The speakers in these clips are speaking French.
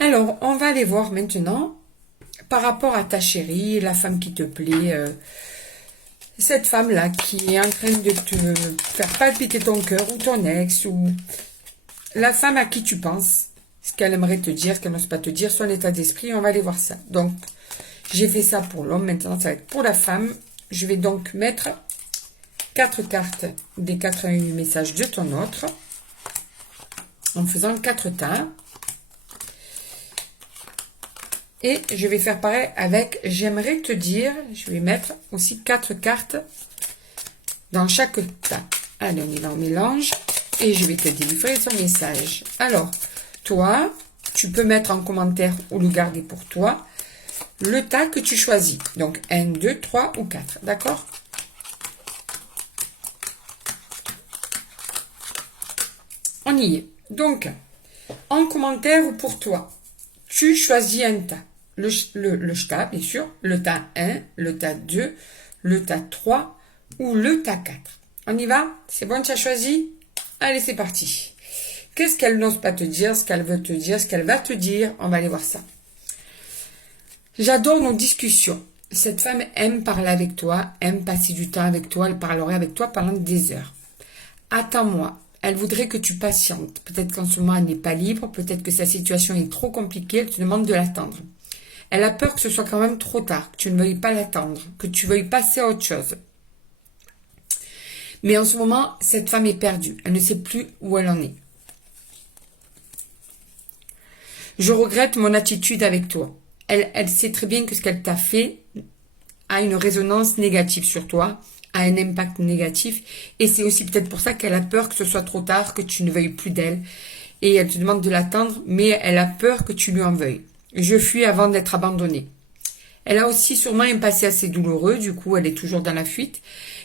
Alors, on va aller voir maintenant, par rapport à ta chérie, la femme qui te plaît, cette femme-là qui est en train de te faire palpiter ton cœur, ou ton ex, ou la femme à qui tu penses, ce qu'elle aimerait te dire, ce qu'elle n'ose pas te dire, son état d'esprit, on va aller voir ça. Donc, j'ai fait ça pour l'homme, maintenant ça va être pour la femme. Je vais donc mettre 4 cartes des 88 messages de ton autre, en faisant 4 tas. Et je vais faire pareil avec j'aimerais te dire. Je vais mettre aussi 4 cartes dans chaque tas. Allez, on y va, on mélange. Et je vais te délivrer son message. Alors, toi, tu peux mettre en commentaire ou le garder pour toi le tas que tu choisis. Donc, 1, 2, 3 ou 4. D'accord? On y est. Donc, en commentaire ou pour toi, tu choisis un tas. Le tas, bien sûr, le tas 1, le tas 2, le tas 3 ou le tas 4. On y va? C'est bon, tu as choisi? Allez, c'est parti. Qu'est-ce qu'elle n'ose pas te dire, ce qu'elle veut te dire, ce qu'elle va te dire? On va aller voir ça. J'adore nos discussions. Cette femme aime parler avec toi, aime passer du temps avec toi, elle parlerait avec toi pendant des heures. Attends-moi. Elle voudrait que tu patientes. Peut-être qu'en ce moment, elle n'est pas libre. Peut-être que sa situation est trop compliquée. Elle te demande de l'attendre. Elle a peur que ce soit quand même trop tard, que tu ne veuilles pas l'attendre, que tu veuilles passer à autre chose. Mais en ce moment, cette femme est perdue. Elle ne sait plus où elle en est. Je regrette mon attitude avec toi. Elle sait très bien que ce qu'elle t'a fait a une résonance négative sur toi, a un impact négatif. Et c'est aussi peut-être pour ça qu'elle a peur que ce soit trop tard, que tu ne veuilles plus d'elle. Et elle te demande de l'attendre, mais elle a peur que tu lui en veuilles. Je fuis avant d'être abandonnée. Elle a aussi sûrement un passé assez douloureux, du coup elle est toujours dans la fuite.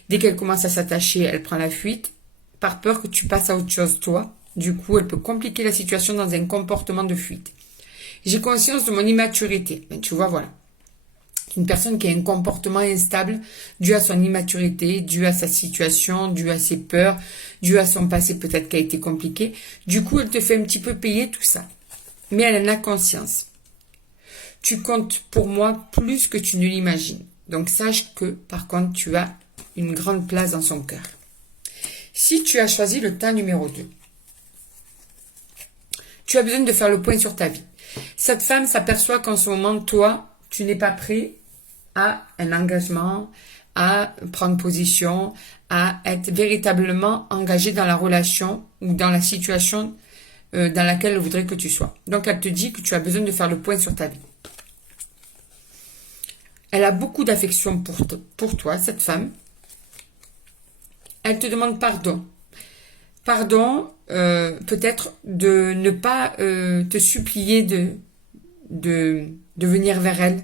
Dès qu'elle commence à s'attacher, elle prend la fuite, par peur que tu passes à autre chose toi. Du coup, elle peut compliquer la situation dans un comportement de fuite. J'ai conscience de mon immaturité. Mais tu vois, voilà. C'est une personne qui a un comportement instable dû à son immaturité, dû à sa situation, dû à ses peurs, dû à son passé peut-être qui a été compliqué. Du coup, elle te fait un petit peu payer tout ça. Mais elle en a conscience. Tu comptes pour moi plus que tu ne l'imagines. Donc sache que, par contre, tu as une grande place dans son cœur. Si tu as choisi le tas numéro 2, tu as besoin de faire le point sur ta vie. Cette femme s'aperçoit qu'en ce moment, toi, tu n'es pas prêt à un engagement, à prendre position, à être véritablement engagé dans la relation ou dans la situation dans laquelle elle voudrait que tu sois. Donc, elle te dit que tu as besoin de faire le point sur ta vie. Elle a beaucoup d'affection pour toi, cette femme. Elle te demande pardon. Pardon, peut-être de ne pas te supplier de venir vers elle.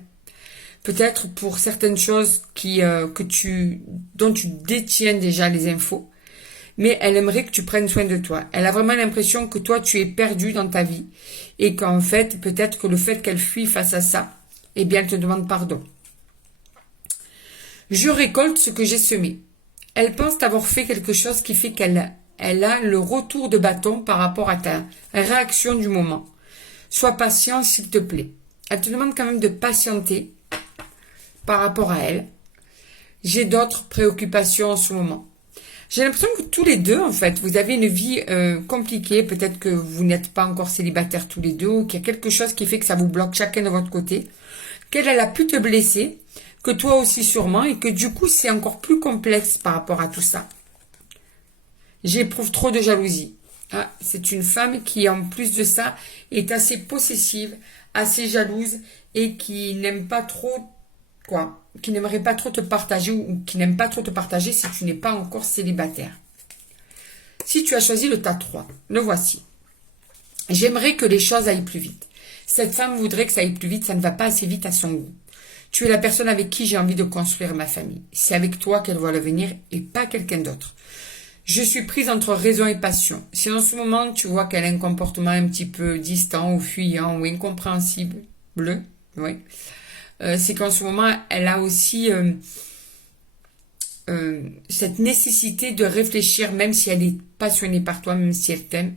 Peut-être pour certaines choses dont tu détiens déjà les infos. Mais elle aimerait que tu prennes soin de toi. Elle a vraiment l'impression que toi, tu es perdu dans ta vie. Et qu'en fait, peut-être que le fait qu'elle fuit face à ça, eh bien, elle te demande pardon. Je récolte ce que j'ai semé. Elle pense t'avoir fait quelque chose qui fait qu'elle a le retour de bâton par rapport à ta réaction du moment. Sois patient, s'il te plaît. Elle te demande quand même de patienter par rapport à elle. J'ai d'autres préoccupations en ce moment. J'ai l'impression que tous les deux, en fait, vous avez une vie compliquée. Peut-être que vous n'êtes pas encore célibataires tous les deux ou qu'il y a quelque chose qui fait que ça vous bloque chacun de votre côté. Qu'elle a pu te blesser, que toi aussi sûrement, et que du coup, c'est encore plus complexe par rapport à tout ça. J'éprouve trop de jalousie. Ah, c'est une femme qui, en plus de ça, est assez possessive, assez jalouse et qui n'aime pas trop, qui n'aimerait pas trop te partager ou qui n'aime pas trop te partager si tu n'es pas encore célibataire. Si tu as choisi le tas 3, le voici. J'aimerais que les choses aillent plus vite. Cette femme voudrait que ça aille plus vite, ça ne va pas assez vite à son goût. Tu es la personne avec qui j'ai envie de construire ma famille. C'est avec toi qu'elle voit l'avenir et pas quelqu'un d'autre. Je suis prise entre raison et passion. Si en ce moment tu vois qu'elle a un comportement un petit peu distant ou fuyant ou incompréhensible, oui, c'est qu'en ce moment elle a aussi cette nécessité de réfléchir, même si elle est passionnée par toi, même si elle t'aime,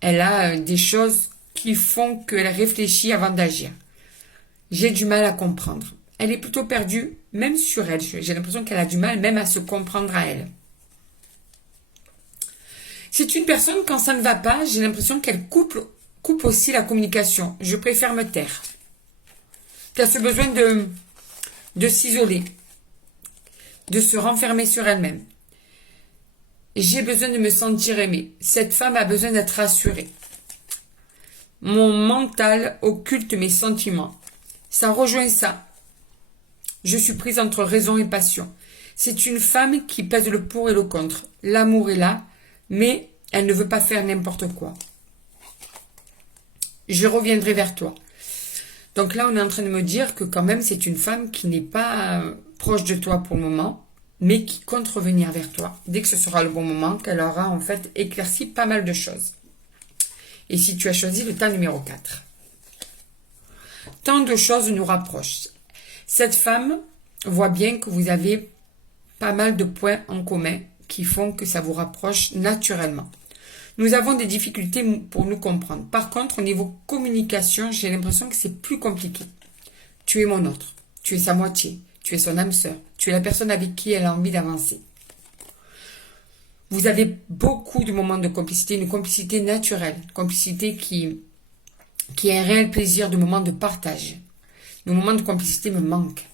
elle a des choses qui font qu'elle réfléchit avant d'agir. J'ai du mal à comprendre. Elle est plutôt perdue, même sur elle. J'ai l'impression qu'elle a du mal même à se comprendre à elle. C'est une personne, quand ça ne va pas, j'ai l'impression qu'elle coupe aussi la communication. Je préfère me taire. Tu as ce besoin de s'isoler, de se renfermer sur elle-même. J'ai besoin de me sentir aimée. Cette femme a besoin d'être rassurée. Mon mental occulte mes sentiments. Ça rejoint ça. Je suis prise entre raison et passion. C'est une femme qui pèse le pour et le contre. L'amour est là, mais elle ne veut pas faire n'importe quoi. Je reviendrai vers toi. Donc là, on est en train de me dire que quand même, c'est une femme qui n'est pas proche de toi pour le moment, mais qui compte revenir vers toi dès que ce sera le bon moment, qu'elle aura en fait éclairci pas mal de choses. Et si tu as choisi le tas numéro 4. Tant de choses nous rapprochent. Cette femme voit bien que vous avez pas mal de points en commun qui font que ça vous rapproche naturellement. Nous avons des difficultés pour nous comprendre. Par contre, au niveau communication, j'ai l'impression que c'est plus compliqué. Tu es mon autre. Tu es sa moitié. Tu es son âme sœur. Tu es la personne avec qui elle a envie d'avancer. Vous avez beaucoup de moments de complicité, une complicité naturelle, une complicité qui est un réel plaisir, de moments de partage. Le moment de complicité me manque.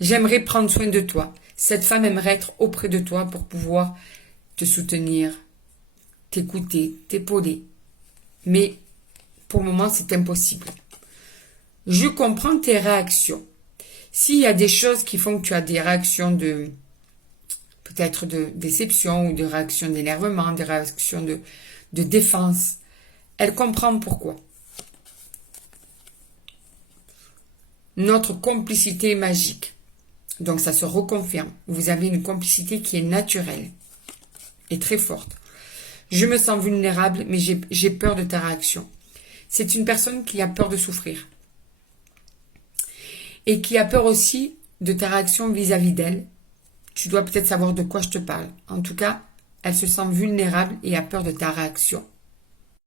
J'aimerais prendre soin de toi. Cette femme aimerait être auprès de toi pour pouvoir te soutenir, t'écouter, t'épauler. Mais pour le moment, c'est impossible. Je comprends tes réactions. S'il y a des choses qui font que tu as des réactions de peut-être de déception ou de réactions d'énervement, des réactions de défense, elle comprend pourquoi. Notre complicité est magique. Donc ça se reconfirme. Vous avez une complicité qui est naturelle et très forte. Je me sens vulnérable, mais j'ai peur de ta réaction. C'est une personne qui a peur de souffrir. Et qui a peur aussi de ta réaction vis-à-vis d'elle. Tu dois peut-être savoir de quoi je te parle. En tout cas, elle se sent vulnérable et a peur de ta réaction.